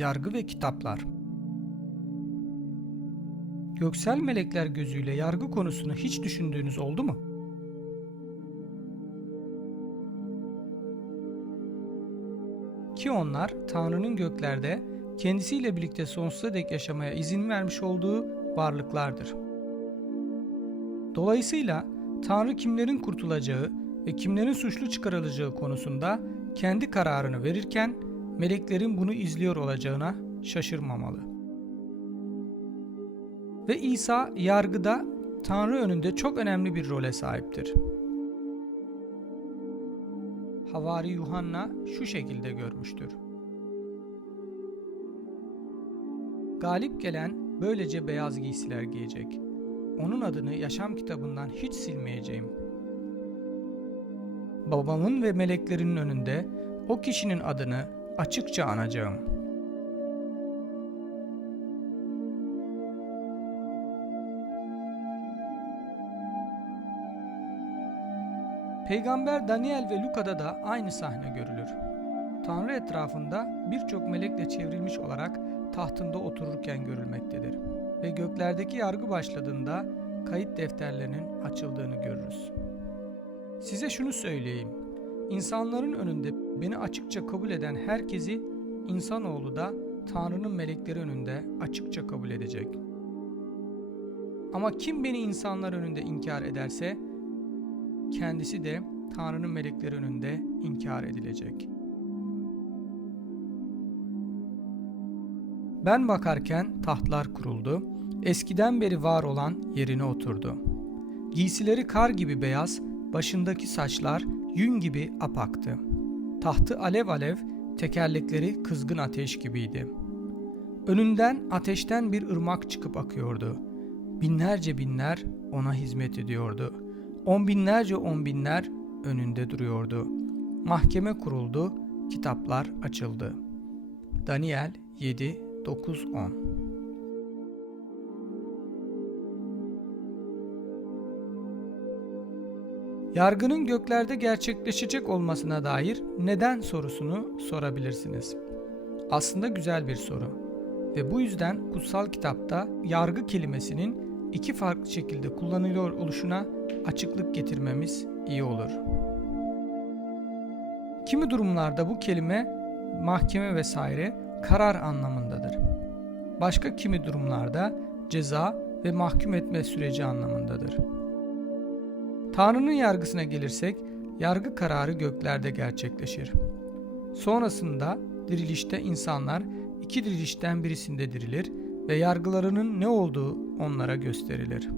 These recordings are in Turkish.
Yargı ve kitaplar. Göksel melekler gözüyle yargı konusunu hiç düşündüğünüz oldu mu? Ki onlar Tanrı'nın göklerde kendisiyle birlikte sonsuza dek yaşamaya izin vermiş olduğu varlıklardır. Dolayısıyla Tanrı kimlerin kurtulacağı ve kimlerin suçlu çıkarılacağı konusunda kendi kararını verirken meleklerin bunu izliyor olacağına şaşırmamalı. Ve İsa yargıda Tanrı önünde çok önemli bir role sahiptir. Havari Yuhanna şu şekilde görmüştür. Galip gelen böylece beyaz giysiler giyecek. Onun adını yaşam kitabından hiç silmeyeceğim. Babamın ve meleklerin önünde o kişinin adını açıkça anacağım. Peygamber Daniel ve Luka'da da aynı sahne görülür. Tanrı etrafında birçok melekle çevrilmiş olarak tahtında otururken görülmektedir. Ve göklerdeki yargı başladığında kayıt defterlerinin açıldığını görürüz. Size şunu söyleyeyim. İnsanların önünde beni açıkça kabul eden herkesi insanoğlu da Tanrı'nın melekleri önünde açıkça kabul edecek. Ama kim beni insanlar önünde inkar ederse kendisi de Tanrı'nın melekleri önünde inkar edilecek. Ben bakarken tahtlar kuruldu, eskiden beri var olan yerine oturdu. Giysileri kar gibi beyaz, başındaki saçlar yün gibi apaktı. Tahtı alev alev, tekerlekleri kızgın ateş gibiydi. Önünden ateşten bir ırmak çıkıp akıyordu. Binlerce binler ona hizmet ediyordu. On binlerce on binler önünde duruyordu. Mahkeme kuruldu, kitaplar açıldı. Daniel 7, 9, 10 Yargının göklerde gerçekleşecek olmasına dair neden sorusunu sorabilirsiniz. Aslında güzel bir soru ve bu yüzden kutsal kitapta yargı kelimesinin iki farklı şekilde kullanılıyor oluşuna açıklık getirmemiz iyi olur. Kimi durumlarda bu kelime mahkeme vesaire karar anlamındadır. Başka kimi durumlarda ceza ve mahkum etme süreci anlamındadır. Tanrı'nın yargısına gelirsek, yargı kararı göklerde gerçekleşir. Sonrasında dirilişte insanlar iki dirilişten birisinde dirilir ve yargılarının ne olduğu onlara gösterilir.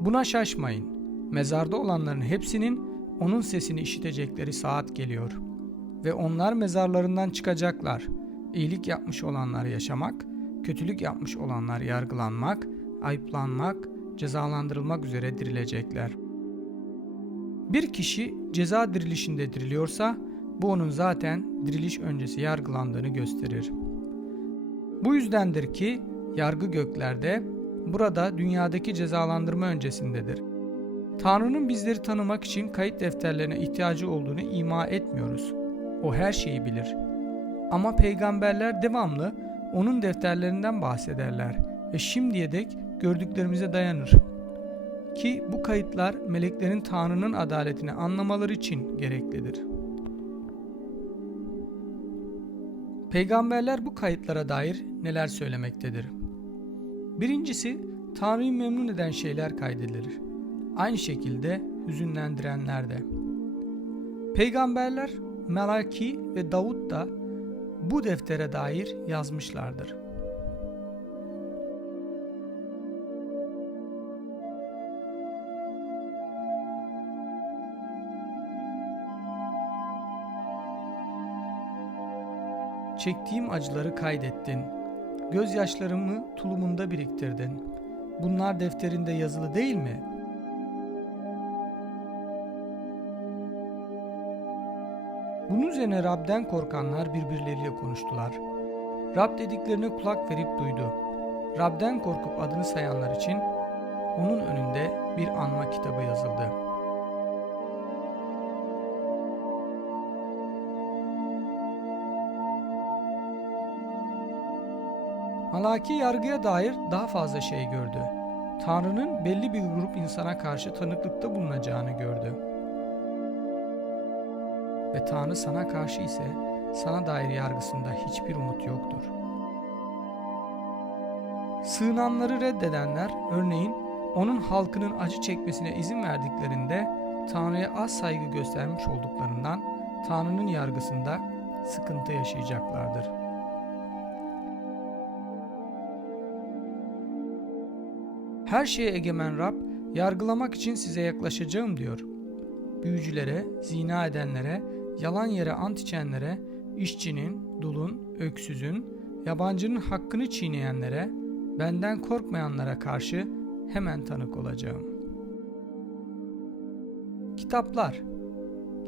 Buna şaşmayın. Mezarda olanların hepsinin onun sesini işitecekleri saat geliyor. Ve onlar mezarlarından çıkacaklar. İyilik yapmış olanlar yaşamak, kötülük yapmış olanlar yargılanmak, ayıplanmak, cezalandırılmak üzere dirilecekler. Bir kişi ceza dirilişinde diriliyorsa bu onun zaten diriliş öncesi yargılandığını gösterir. Bu yüzdendir ki yargı göklerde, burada dünyadaki cezalandırma öncesindedir. Tanrı'nın bizleri tanımak için kayıt defterlerine ihtiyacı olduğunu ima etmiyoruz. O her şeyi bilir. Ama peygamberler devamlı onun defterlerinden bahsederler ve şimdiye dek gördüklerimize dayanır. Ki bu kayıtlar meleklerin Tanrı'nın adaletini anlamaları için gereklidir. Peygamberler bu kayıtlara dair neler söylemektedir? Birincisi, Tanrı'yı memnun eden şeyler kaydedilir. Aynı şekilde hüzünlendirenler de. Peygamberler Melaki ve Davut da bu deftere dair yazmışlardır. Çektiğim acıları kaydettin. Gözyaşlarımı tulumunda biriktirdin. Bunlar defterinde yazılı değil mi? Bunun üzerine Rab'den korkanlar birbirleriyle konuştular. Rab dediklerine kulak verip duydu. Rab'den korkup adını sayanlar için onun önünde bir anma kitabı yazıldı. Malaki yargıya dair daha fazla şey gördü. Tanrı'nın belli bir grup insana karşı tanıklıkta bulunacağını gördü. Ve Tanrı sana karşı ise sana dair yargısında hiçbir umut yoktur. Sığınanları reddedenler örneğin onun halkının acı çekmesine izin verdiklerinde Tanrı'ya az saygı göstermiş olduklarından Tanrı'nın yargısında sıkıntı yaşayacaklardır. Her şeye egemen Rab, yargılamak için size yaklaşacağım diyor. Büyücülere, zina edenlere, yalan yere ant içenlere, işçinin, dulun, öksüzün, yabancının hakkını çiğneyenlere, benden korkmayanlara karşı hemen tanık olacağım. Kitaplar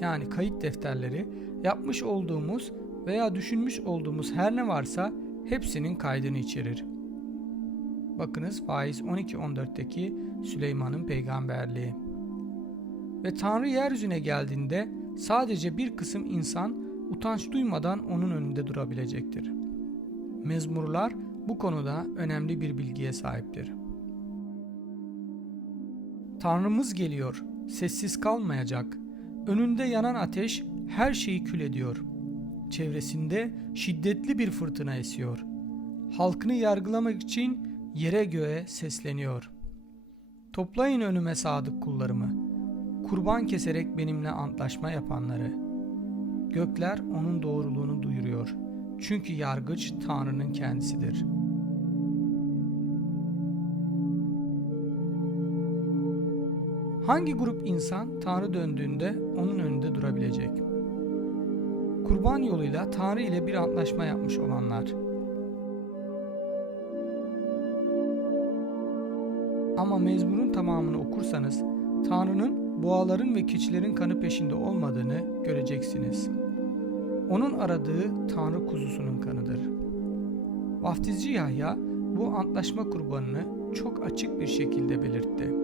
yani kayıt defterleri yapmış olduğumuz veya düşünmüş olduğumuz her ne varsa hepsinin kaydını içerir. Bakınız Faiz 12.14'teki Süleyman'ın peygamberliği. Ve Tanrı yeryüzüne geldiğinde sadece bir kısım insan utanç duymadan onun önünde durabilecektir. Mezmurlar bu konuda önemli bir bilgiye sahiptir. Tanrımız geliyor, sessiz kalmayacak. Önünde yanan ateş her şeyi kül ediyor. Çevresinde şiddetli bir fırtına esiyor. Halkını yargılamak için yere göğe sesleniyor. Toplayın önüme sadık kullarımı. Kurban keserek benimle antlaşma yapanları. Gökler onun doğruluğunu duyuruyor. Çünkü yargıç Tanrı'nın kendisidir. Hangi grup insan Tanrı döndüğünde onun önünde durabilecek? Kurban yoluyla Tanrı ile bir antlaşma yapmış olanlar. Ama mezmurun tamamını okursanız Tanrı'nın boğaların ve keçilerin kanı peşinde olmadığını göreceksiniz. Onun aradığı Tanrı kuzusunun kanıdır. Vaftizci Yahya bu antlaşma kurbanını çok açık bir şekilde belirtti.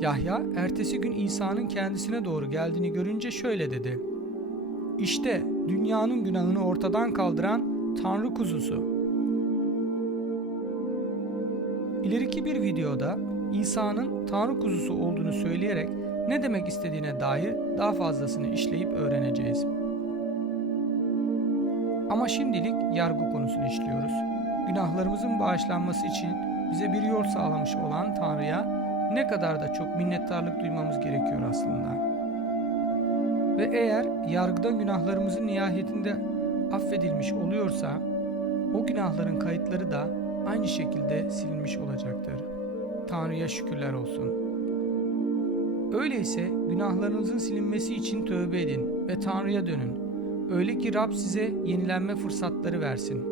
Yahya ertesi gün İsa'nın kendisine doğru geldiğini görünce şöyle dedi. İşte dünyanın günahını ortadan kaldıran Tanrı kuzusu. İleriki bir videoda İsa'nın Tanrı kuzusu olduğunu söyleyerek ne demek istediğine dair daha fazlasını işleyip öğreneceğiz. Ama şimdilik yargı konusunu işliyoruz. Günahlarımızın bağışlanması için bize bir yol sağlamış olan Tanrı'ya ne kadar da çok minnettarlık duymamız gerekiyor aslında. Ve eğer yargıda günahlarımızın nihayetinde affedilmiş oluyorsa o günahların kayıtları da aynı şekilde silinmiş olacaktır. Tanrı'ya şükürler olsun. Öyleyse günahlarınızın silinmesi için tövbe edin ve Tanrı'ya dönün. Öyle ki Rab size yenilenme fırsatları versin.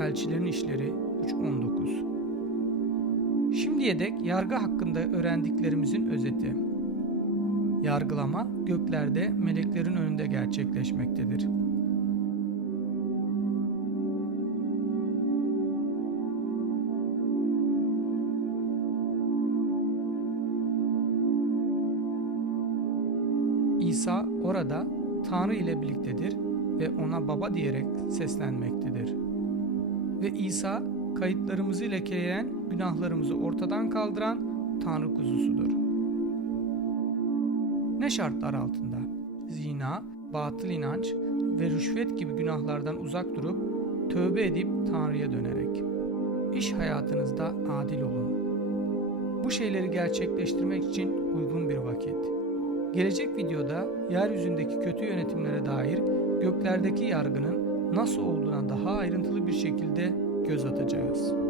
Elçilerin İşleri 3.19 Şimdiye dek yargı hakkında öğrendiklerimizin özeti. Yargılama göklerde meleklerin önünde gerçekleşmektedir. İsa orada Tanrı ile birliktedir ve ona baba diyerek seslenmektedir. Ve İsa kayıtlarımızı lekeleyen, günahlarımızı ortadan kaldıran Tanrı kuzusudur. Ne şartlar altında? Zina, batıl inanç ve rüşvet gibi günahlardan uzak durup tövbe edip Tanrı'ya dönerek. İş hayatınızda adil olun. Bu şeyleri gerçekleştirmek için uygun bir vakit. Gelecek videoda yeryüzündeki kötü yönetimlere dair göklerdeki yargının nasıl olduğuna daha ayrıntılı bir şekilde göz atacağız.